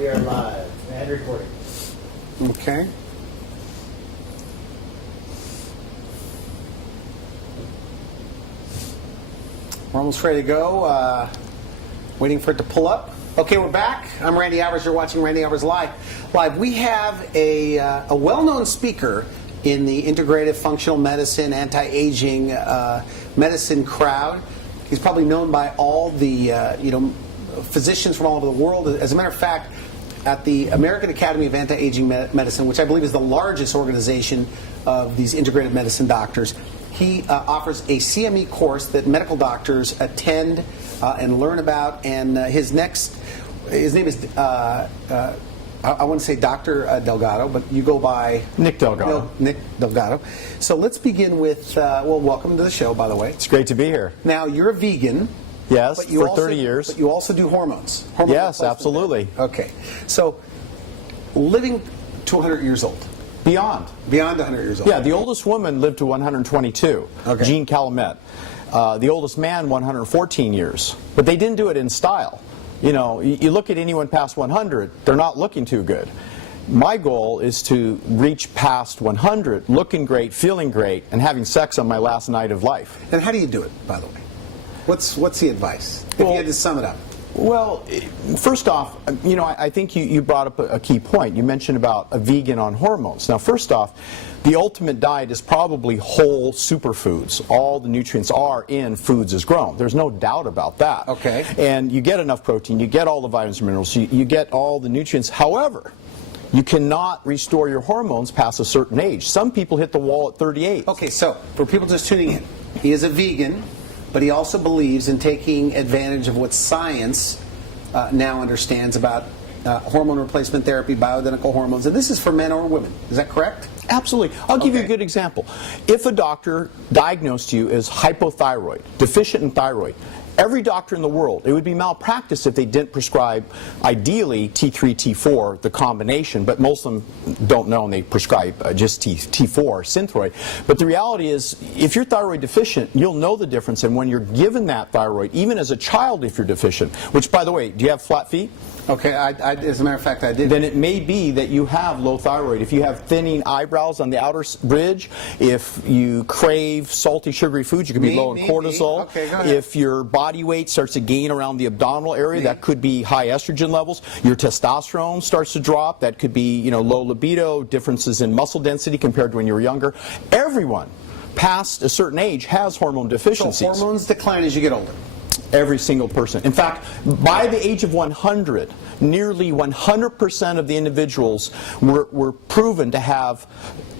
We are live and recording. Okay. We're almost ready to go. Waiting for it to pull up. Okay, we're back. I'm Randy Alvarez. You're watching Randy Alvarez Live. We have a well-known speaker in the integrative functional medicine, anti-aging medicine crowd. He's probably known by all the physicians from all over the world. As a matter of fact, at the American Academy of Anti-Aging Medicine, which I believe is the largest organization of these integrative medicine doctors, he offers a CME course that medical doctors attend and learn about. And his name is, I want to say Dr. Delgado, but you go by Nick Delgado. Nick Delgado. So let's begin with, welcome to the show, by the way. It's great to be here. Now, you're a vegan. Yes, but you for also, 30 years. But you also do hormones. Yes, absolutely. Okay. So, living to 100 years old. Beyond 100 years old. Yeah, the oldest woman lived to 122, okay. Jean Calumet. The oldest man, 114 years. But they didn't do it in style. You know, you look at anyone past 100, they're not looking too good. My goal is to reach past 100, looking great, feeling great, and having sex on my last night of life. And how do you do it, by the way? What's the advice, if you had to sum it up? Well, first off, I think you brought up a key point. You mentioned about a vegan on hormones. Now, first off, the ultimate diet is probably whole superfoods. All the nutrients are in foods as grown. There's no doubt about that. Okay. And you get enough protein, you get all the vitamins and minerals, you get all the nutrients. However, you cannot restore your hormones past a certain age. Some people hit the wall at 38. Okay, so for people just tuning in, he is a vegan, but he also believes in taking advantage of what science now understands about hormone replacement therapy, bioidentical hormones, and this is for men or women. Is that correct? Absolutely. I'll give you a good example. If a doctor diagnosed you as hypothyroid, deficient in thyroid, every doctor in the world, it would be malpractice if they didn't prescribe, ideally, T3, T4, the combination, but most of them don't know and they prescribe just T4, Synthroid. But the reality is, if you're thyroid deficient, you'll know the difference, and when you're given that thyroid, even as a child if you're deficient, which, by the way, do you have flat feet? Okay, as a matter of fact, I did. Then it may be that you have low thyroid. If you have thinning eyebrows on the outer bridge, if you crave salty, sugary foods, you could be low in cortisol. Okay, go ahead. If your body weight starts to gain around the abdominal area, that could be high estrogen levels. Your testosterone starts to drop. That could be, low libido, differences in muscle density compared to when you were younger. Everyone past a certain age has hormone deficiencies. So hormones decline as you get older. Every single person. In fact, by the age of 100, nearly 100% of the individuals were proven to have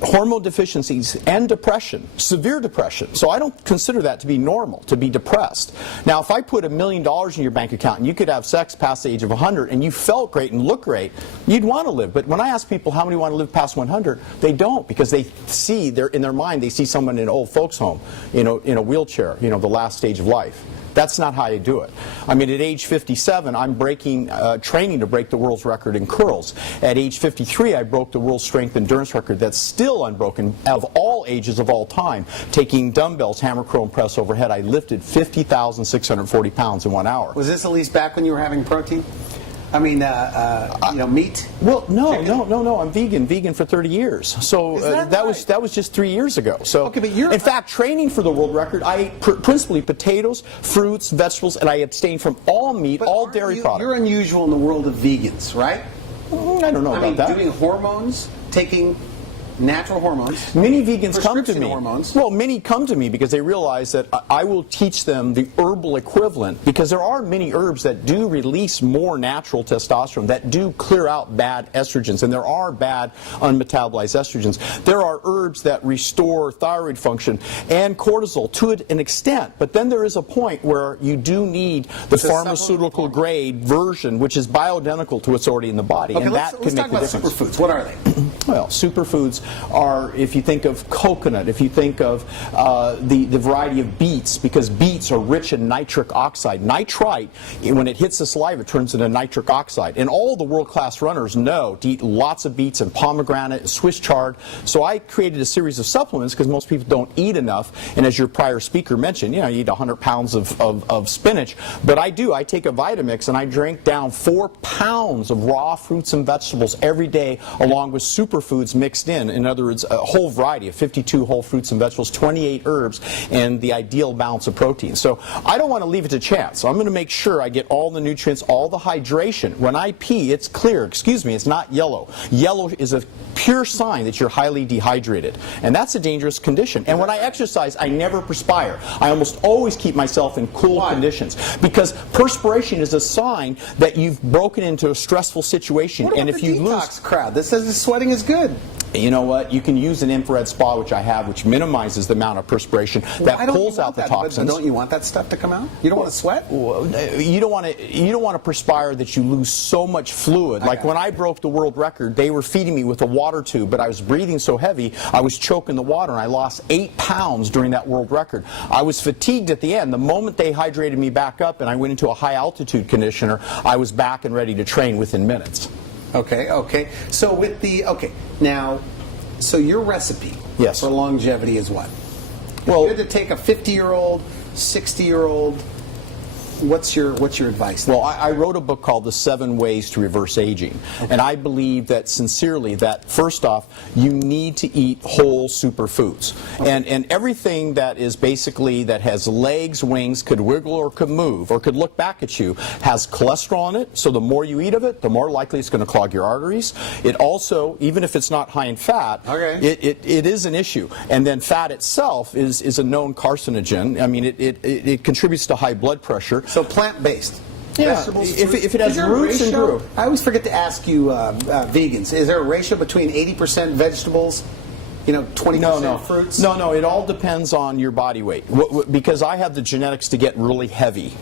hormone deficiencies and depression, severe depression. So I don't consider that to be normal, to be depressed. Now, if I put $1 million in your bank account and you could have sex past the age of 100 and you felt great and looked great, you'd want to live. But when I ask people how many want to live past 100, they don't, because they see, in their mind, they see someone in an old folks home, in a wheelchair, the last stage of life. That's not how you do it. I mean, at age 57, I'm training to break the world's record in curls. At age 53, I broke the world strength endurance record that's still unbroken of all ages of all time. Taking dumbbells, hammer, curl, and press overhead, I lifted 50,640 pounds in 1 hour. Was this at least back when you were having protein? I mean, meat? Well, no. I'm vegan for 30 years. So that was just 3 years ago. So, okay, but in fact, training for the world record, I ate principally potatoes, fruits, vegetables, and I abstained from all meat, all dairy products. You're unusual in the world of vegans, right? I don't know about that. Doing hormones, taking natural hormones. Many vegans come to me. Hormones. Well, many come to me because they realize that I will teach them the herbal equivalent, because there are many herbs that do release more natural testosterone, that do clear out bad estrogens, and there are bad unmetabolized estrogens. There are herbs that restore thyroid function and cortisol to an extent, but then there is a point where you do need the pharmaceutical grade version, which is bioidentical to what's already in the body, Okay, and let's that can talk make the about difference. Superfoods. What are they? Well, superfoods are, if you think of coconut, if you think of the variety of beets, because beets are rich in nitric oxide. Nitrite, when it hits the saliva, turns into nitric oxide. And all the world-class runners know to eat lots of beets and pomegranate, Swiss chard. So I created a series of supplements because most people don't eat enough. And as your prior speaker mentioned, you eat 100 pounds of spinach. But I do. I take a Vitamix and I drink down 4 pounds of raw fruits and vegetables every day, along with superfoods mixed in. In other words, a whole variety of 52 whole fruits and vegetables, 28 herbs, and the ideal balance of protein. So I don't want to leave it to chance. So I'm going to make sure I get all the nutrients, all the hydration. When I pee, it's clear. Excuse me, it's not yellow. Yellow is a pure sign that you're highly dehydrated. And that's a dangerous condition. And when I exercise, I never perspire. I almost always keep myself in cool conditions. Because perspiration is a sign that you've broken into a stressful situation. What about and if the you detox lose crowd that says the sweating is good? You know what? You can use an infrared spa, which I have, which minimizes the amount of perspiration that pulls out the toxins. Don't you want that stuff to come out? You don't want to sweat? You don't want to perspire that you lose so much fluid. Like when I broke the world record, they were feeding me with a water tube, but I was breathing so heavy, I was choking the water, and I lost 8 pounds during that world record. I was fatigued at the end. The moment they hydrated me back up and I went into a high altitude conditioner, I was back and ready to train within minutes. Okay. So with the now, so your recipe for longevity is what? Well, if you had to take a 50-year-old, 60-year-old. What's your advice? Well, I wrote a book called The 7 Ways to Reverse Aging. And I believe that sincerely that first off, you need to eat whole superfoods. And everything that is basically that has legs, wings, could wiggle or could move or could look back at you has cholesterol in it. So the more you eat of it, the more likely it's going to clog your arteries. It also, even if it's not high in fat, it is an issue. And then fat itself is a known carcinogen. I mean, it contributes to high blood pressure. So plant-based. Yeah, vegetables, if it has roots and grow. I always forget to ask you, vegans, is there a ratio between 80% vegetables, 20% fruits? No, it all depends on your body weight. Because I have the genetics to get really heavy,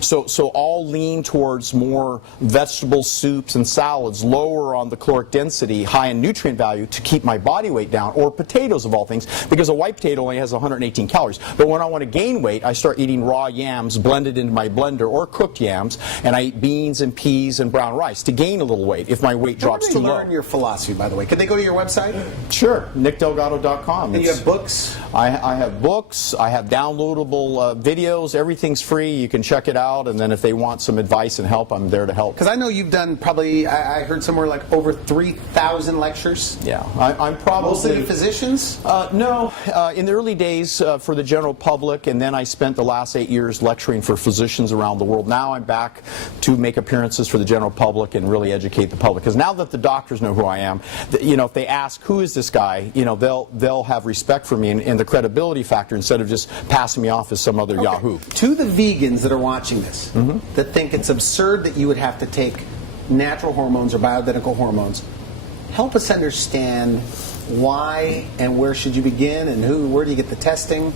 So I'll lean towards more vegetable soups and salads, lower on the caloric density, high in nutrient value to keep my body weight down, or potatoes of all things, because a white potato only has 118 calories. But when I want to gain weight, I start eating raw yams blended into my blender or cooked yams, and I eat beans and peas and brown rice to gain a little weight if my weight drops too low. Where do they learn your philosophy, by the way? Can they go to your website? Sure. NickDelgado.com. And you have books? I have books. I have downloadable videos. Everything's free. You can check it out. And then if they want some advice and help, I'm there to help. Because I know you've done probably, I heard somewhere like over 3,000 lectures. Yeah. I'm probably... Mostly to physicians? No. In the early days for the general public, and then I spent the last 8 years lecturing for physicians around the world. Now I'm back to make appearances for the general public and really educate the public. Because now that the doctors know who I am, if they ask, who is this guy, they'll have respect for me and the credibility factor instead of just passing me off as some other Yahoo. To the vegans that are watching this, that think it's absurd that you would have to take natural hormones or bioidentical hormones, help us understand why and where should you begin and where do you get the testing?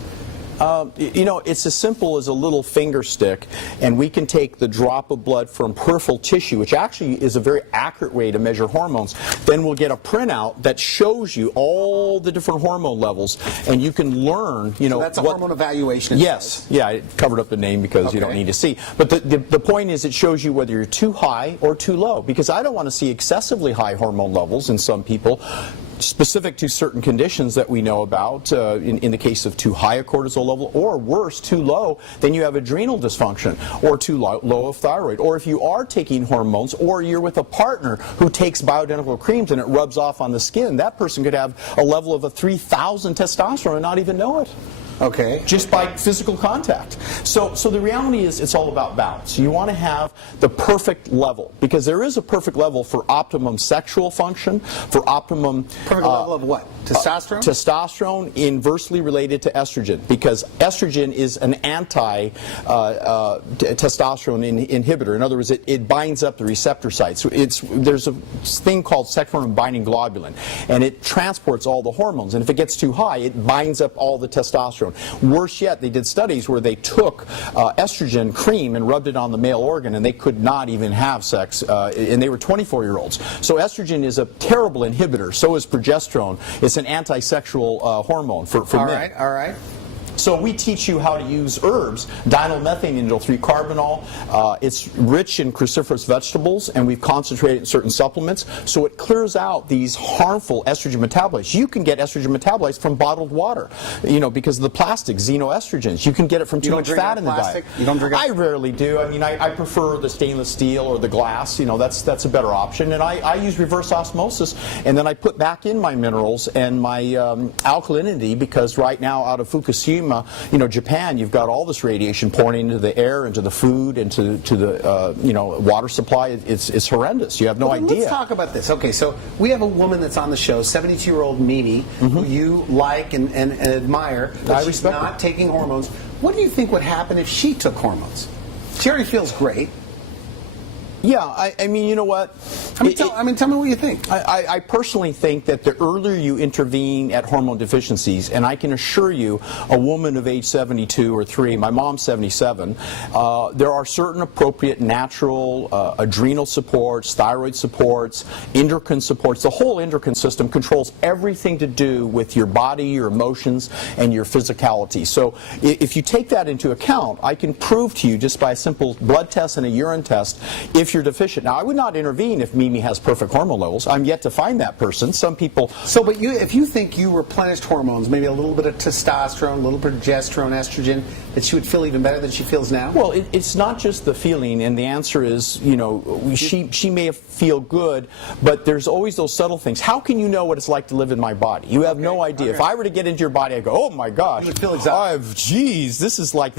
It's as simple as a little finger stick, and we can take the drop of blood from peripheral tissue, which actually is a very accurate way to measure hormones. Then we'll get a printout that shows you all the different hormone levels, and you can learn, So that's a hormone evaluation. Yes. Yeah, I covered up the name because you don't need to see. But the point is it shows you whether you're too high or too low, because I don't want to see excessively high hormone levels in some people, specific to certain conditions that we know about, in the case of too high a cortisol level, or worse, too low, then you have adrenal dysfunction, or too low of thyroid. Or if you are taking hormones, or you're with a partner who takes bioidentical creams and it rubs off on the skin, that person could have a level of 3,000 testosterone and not even know it. Okay. Just by physical contact. So the reality is it's all about balance. You want to have the perfect level, because there is a perfect level for optimum sexual function, for optimum... Perfect level of what? Testosterone? Testosterone inversely related to estrogen, because estrogen is an anti-testosterone inhibitor. In other words, it binds up the receptor sites. There's a thing called sex hormone binding globulin, and it transports all the hormones. And if it gets too high, it binds up all the testosterone. progesterone. Worse yet, they did studies where they took estrogen cream and rubbed it on the male organ, and they could not even have sex, and they were 24-year-olds. So estrogen is a terrible inhibitor. So is progesterone. It's an anti-sexual hormone for men. All right. So we teach you how to use herbs, dinyl-methane-indole-3-carbinol. It's rich in cruciferous vegetables, and we've concentrated in certain supplements, so it clears out these harmful estrogen metabolites. You can get estrogen metabolites from bottled water, because of the plastic, xenoestrogens. You can get it from too much fat in the diet. You don't drink it? I rarely do. I mean, I prefer the stainless steel or the glass. That's a better option. And I use reverse osmosis, and then I put back in my minerals and my alkalinity, because right now out of Fukushima, Japan, you've got all this radiation pouring into the air, into the food, into the water supply. It's horrendous. You have no idea. Let's talk about this. Okay, so we have a woman that's on the show, 72-year-old Mimi, who you like and admire, but she's not taking hormones. What do you think would happen if she took hormones? She already feels great. Yeah, I mean, you know what? Tell me what you think. I personally think that the earlier you intervene at hormone deficiencies, and I can assure you, a woman of age 72 or 3, my mom's 77, there are certain appropriate natural adrenal supports, thyroid supports, endocrine supports. The whole endocrine system controls everything to do with your body, your emotions, and your physicality. So if you take that into account, I can prove to you just by a simple blood test and a urine test if you're deficient. Now, I would not intervene if Mimi has perfect hormone levels. I'm yet to find that person. Some people... But if you think you replenished hormones, maybe a little bit of testosterone, a little progesterone, estrogen, that she would feel even better than she feels now? Well, it's not just the feeling, and the answer is, she may feel good, but there's always those subtle things. How can you know what it's like to live in my body? You have no idea. If I were to get into your body, I'd go, oh my gosh. You would feel exhausted. Geez, this is like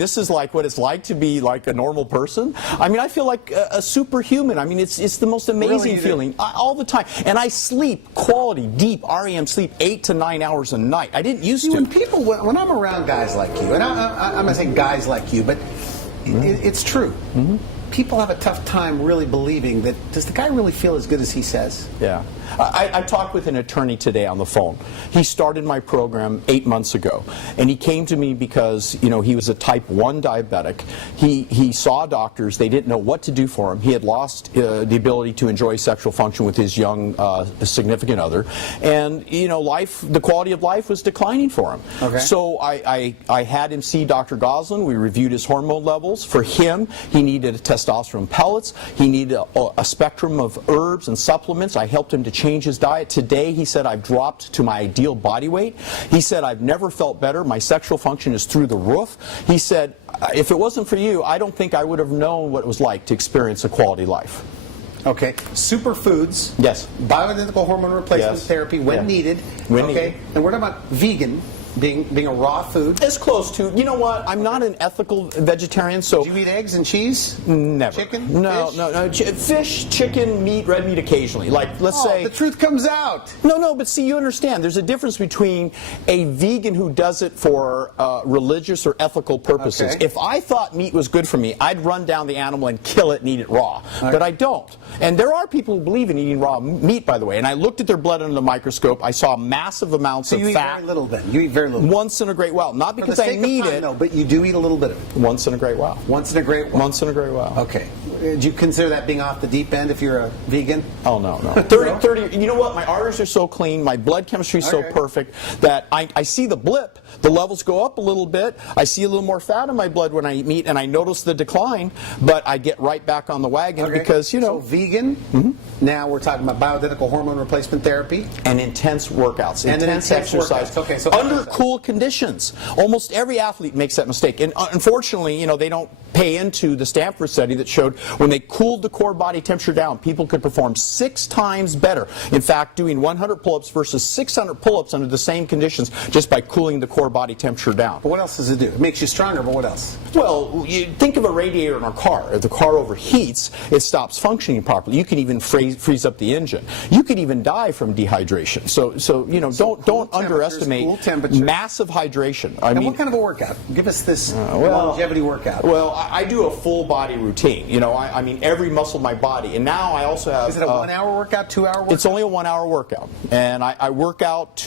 what it's like to be like a normal person. I mean, I feel like a superhuman. I mean, it's the most amazing feeling all the time. And I sleep quality, deep REM sleep 8 to 9 hours a night. I didn't used to. When I'm around guys like you, and I'm not saying guys like you, but it's true. People have a tough time really believing that, does the guy really feel as good as he says? Yeah. I talked with an attorney today on the phone. He started my program 8 months ago, and he came to me because he was a type 1 diabetic. He saw doctors. They didn't know what to do for him. He had lost the ability to enjoy sexual function with his young significant other, and the quality of life was declining for him. Okay. So I had him see Dr. Goslin. We reviewed his hormone levels. For him, he needed testosterone pellets. He needed a spectrum of herbs and supplements. I helped him to change his diet. Today, he said, I've dropped to my ideal body weight. He said, I've never felt better. My sexual function is through the roof. He said, if it wasn't for you, I don't think I would have known what it was like to experience a quality life. Okay. Superfoods. Yes. Bioidentical hormone replacement therapy when needed. When needed. And what about vegan? Being a raw food? As close to. You know what? I'm not an ethical vegetarian, so... Do you eat eggs and cheese? Never. Chicken? No, fish? no. Fish, chicken, meat, red meat occasionally. Like, let's say... the truth comes out. No, but see, you understand. There's a difference between a vegan who does it for religious or ethical purposes. Okay. If I thought meat was good for me, I'd run down the animal and kill it and eat it raw. Okay. But I don't. And there are people who believe in eating raw meat, by the way. And I looked at their blood under the microscope. I saw massive amounts of fat. So you eat very little then? You eat very little? Once in a great while. Not because I need it. No, but you do eat a little bit of it. Once in a great while. Once in a great while? Once in a great while. Okay. Do you consider that being off the deep end if you're a vegan? Oh, no. 30, you know what? My arteries are so clean, my blood chemistry is so perfect that I see the blip. The levels go up a little bit. I see a little more fat in my blood when I eat meat, and I notice the decline, but I get right back on the wagon because, So vegan, now we're talking about bioidentical hormone replacement therapy. And intense workouts, intense exercise. Workouts. Okay, so under cool conditions. Almost every athlete makes that mistake. And unfortunately, they don't pay into the Stanford study that showed when they cooled the core body temperature down, people could perform 6 times better. In fact, doing 100 pull-ups versus 600 pull-ups under the same conditions just by cooling the core body temperature down. But what else does it do? It makes you stronger, but what else? Well, you think of a radiator in a car. If the car overheats, it stops functioning properly. You can even freeze up the engine. You could even die from dehydration. So don't underestimate massive hydration. What kind of a workout? Give us this longevity workout. Well, I do a full body routine. I mean, every muscle in my body. And now I also have... Is it a 1 hour workout, 2 hour workout? It's only a 1 hour workout. And I work out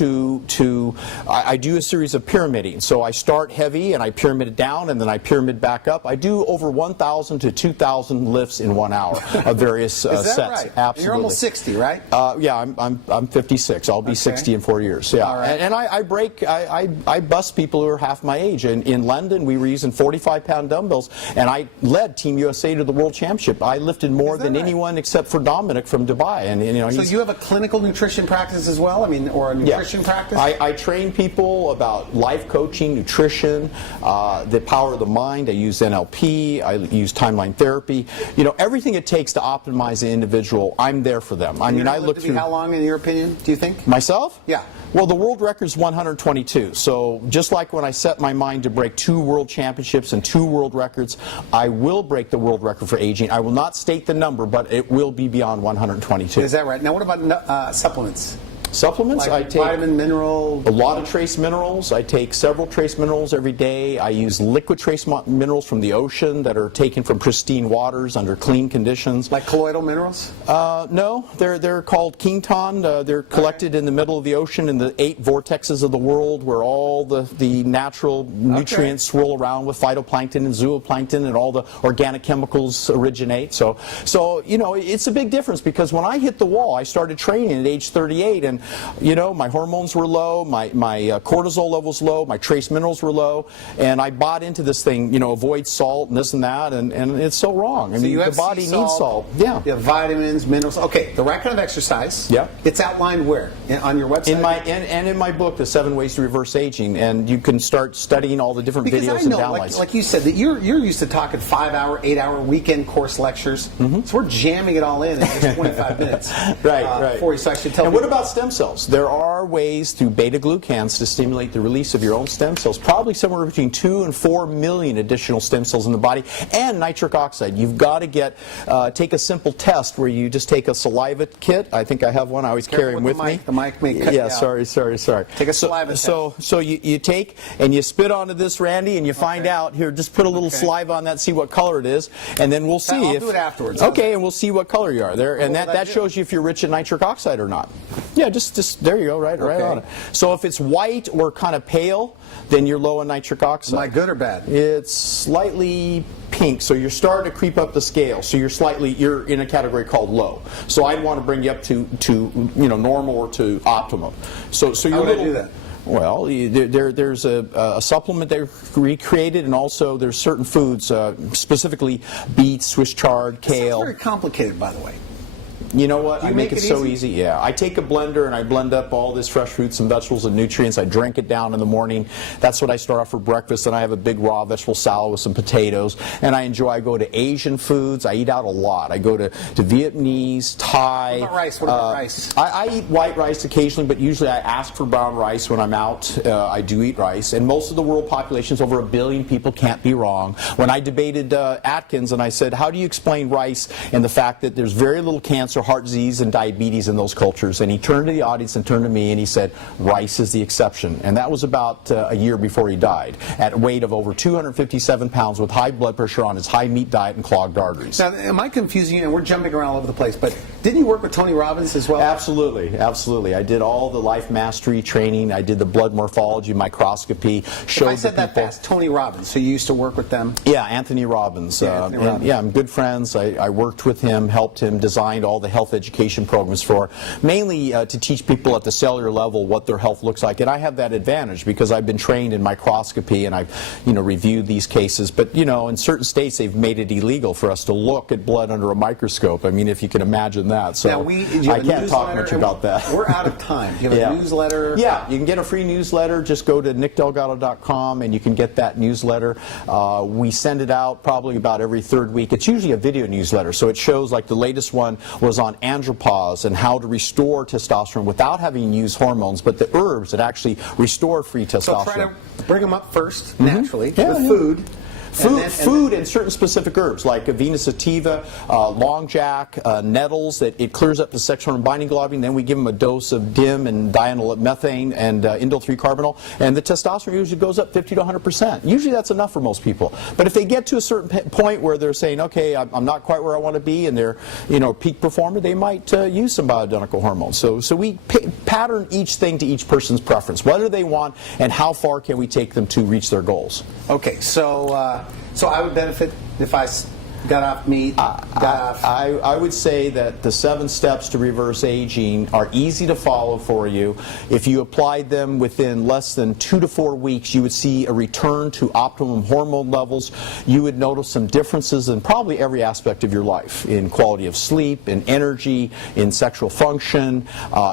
I do a series of pyramiding. So I start heavy and I pyramid it down and then I pyramid back up. I do over 1,000 to 2,000 lifts in 1 hour of various Is that sets. right? Absolutely. You're almost 60, right? Yeah, I'm 56. I'll be 60 in 4 years. Yeah, All right. and I bust people who are half my age. In London, we were using 45-pound dumbbells, and I led Team USA to the World Championship. I lifted more than right? anyone except for Dominic from Dubai. And you know, So you have a clinical nutrition practice as well? I mean, or a nutrition practice? I train people about life coaching, nutrition, the power of the mind. I use NLP. I use timeline therapy. You know, everything it takes to optimize the individual, I'm there for them. I mean, I look through... How long, in your opinion, do you think? Myself? Yeah. Well, the world record is 122. So just like when I set my mind to break 2 world championships and 2 world records, I will break the world record for aging. I will not state the number, but it will be beyond 122. Is that right? Now, what about supplements? Supplements, Like I take vitamin, mineral. a lot of trace minerals. I take several trace minerals every day. I use liquid trace minerals from the ocean that are taken from pristine waters under clean conditions. Like colloidal minerals? No, they're called Quinton. They're collected in the middle of the ocean in the 8 vortexes of the world, where all the natural nutrients swirl around with phytoplankton and zooplankton, and all the organic chemicals originate. So you know, it's a big difference, because when I hit the wall, I started training at age 38, and you know, my hormones were low, my cortisol levels low, my trace minerals were low, and I bought into this thing, you know, avoid salt and this and that, and it's so wrong. I mean, the body needs salt. Yeah. You have vitamins, minerals. Okay, the right kind of exercise. Yeah. It's outlined where? On your website? In my book, The 7 Ways to Reverse Aging, and you can start studying all the different videos and downloads. Like you said, that you're used to talking 5-hour, 8-hour weekend course lectures. So we're jamming it all in just 25 minutes. Right. For you, so I should tell and you. what about stem cells? There are ways through beta-glucans to stimulate the release of your own stem cells, probably somewhere between 2 and 4 million additional stem cells in the body, and nitric oxide. You've got to take a simple test where you just take a saliva kit. I think I have one. I always carry them with me. The mic may cut you out. Sorry. Take a saliva test. So you take and you spit onto this, Randy, and you find out, here, just put a little saliva on that, see what color it is, and then we'll see. I'll do it afterwards. Okay, and we'll see what color you are there, and that shows you if you're rich in nitric oxide or not. Yeah, just there you go, right on it. So if it's white or kind of pale, then you're low in nitric oxide. Am I good or bad? It's slightly pink, so you're starting to creep up the scale. So you're in a category called low. So I'd want to bring you up to you know, normal or to optimum. So you're How would I do that? Well, there's a supplement they've recreated, and also there's certain foods, specifically beets, Swiss chard, kale. It's very complicated, by the way. You know what? I make it so easy? easy. Yeah, I take a blender and I blend up all this fresh fruits and vegetables and nutrients. I drink it down in the morning. That's what I start off for breakfast. And I have a big raw vegetable salad with some potatoes. And I go to Asian foods. I eat out a lot. I go to Vietnamese, Thai. What about rice? What about rice? I eat white rice occasionally, but usually I ask for brown rice when I'm out. I do eat rice. And most of the world population is over 1 billion people. Can't be wrong. When I debated Atkins and I said, how do you explain rice and the fact that there's very little cancer, heart disease, and diabetes in those cultures? And he turned to the audience and turned to me and he said, rice is the exception. And that was about a year before he died, at a weight of over 257 pounds with high blood pressure on his high meat diet and clogged arteries. Now, am I confusing you? And we're jumping around all over the place, but didn't you work with Tony Robbins as well? Absolutely. I did all the life mastery training. I did the blood morphology, microscopy. If I said that fast, Tony Robbins. So you used to work with them? Yeah, Anthony Robbins. Anthony Robbins. Yeah, I'm good friends. I worked with him, helped him, designed all the health education programs for, mainly to teach people at the cellular level what their health looks like. And I have that advantage because I've been trained in microscopy and I've, reviewed these cases. But, in certain states they've made it illegal for us to look at blood under a microscope. I mean, if you can imagine that. So now I can't talk much about that. We're out of time. Do you have a newsletter? Yeah, you can get a free newsletter. Just go to nickdelgado.com and you can get that newsletter. We send it out probably about every 3rd week. It's usually a video newsletter, so it shows, like the latest one was on andropause and how to restore testosterone without having to use hormones, but the herbs that actually restore free testosterone. So try to bring them up first, naturally, with food. Food and certain specific herbs like Venus sativa, long jack, nettles, that it clears up the sexual hormone binding globulin. Then we give them a dose of DIM and dianylmethane and indole 3-carbinol, and the testosterone usually goes up 50 to 100%. Usually that's enough for most people. But if they get to a certain point where they're saying, okay, I'm not quite where I want to be, and they're peak performer, they might use some bioidentical hormones. So we pattern each thing to each person's preference. What do they want, and how far can we take them to reach their goals? Okay, so I would benefit if I got off meat, I would say that the 7 steps to reverse aging are easy to follow for you. If you applied them within less than 2 to 4 weeks, you would see a return to optimum hormone levels. You would notice some differences in probably every aspect of your life, in quality of sleep, in energy, in sexual function,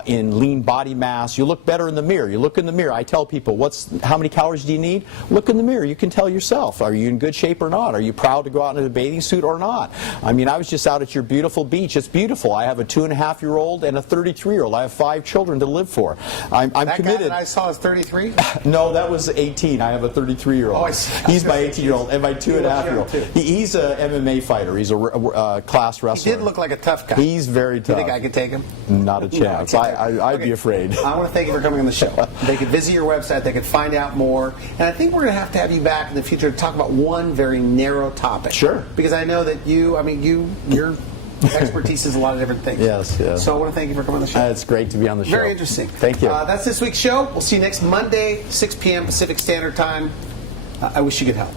in lean body mass. You look better in the mirror. You look in the mirror. I tell people, how many calories do you need? Look in the mirror. You can tell yourself. Are you in good shape or not? Are you proud to go out in a bathing suit or not? I mean, I was just out at your beautiful beach. It's beautiful. I have a 2.5-year-old and a 33-year-old. I have 5 children to live for. I'm that committed. Guy that I saw is 33? No, that was 18. I have a 33-year-old. Oh, I see. He's my 18-year-old and my 2.5-year-old. He's a MMA fighter. He's a class wrestler. He did look like a tough guy. He's very tough. You think I could take him? Not a chance. No, I'd be afraid. I want to thank you for coming on the show. They could visit your website. They could find out more. And I think we're going to have you back in the future to talk about one very narrow topic. Sure. Because I know that your expertise is a lot of different things. Yes. So I want to thank you for coming on the show. It's great to be on the show. Very interesting. Thank you. That's this week's show. We'll see you next Monday, 6 p.m. Pacific Standard Time. I wish you good health.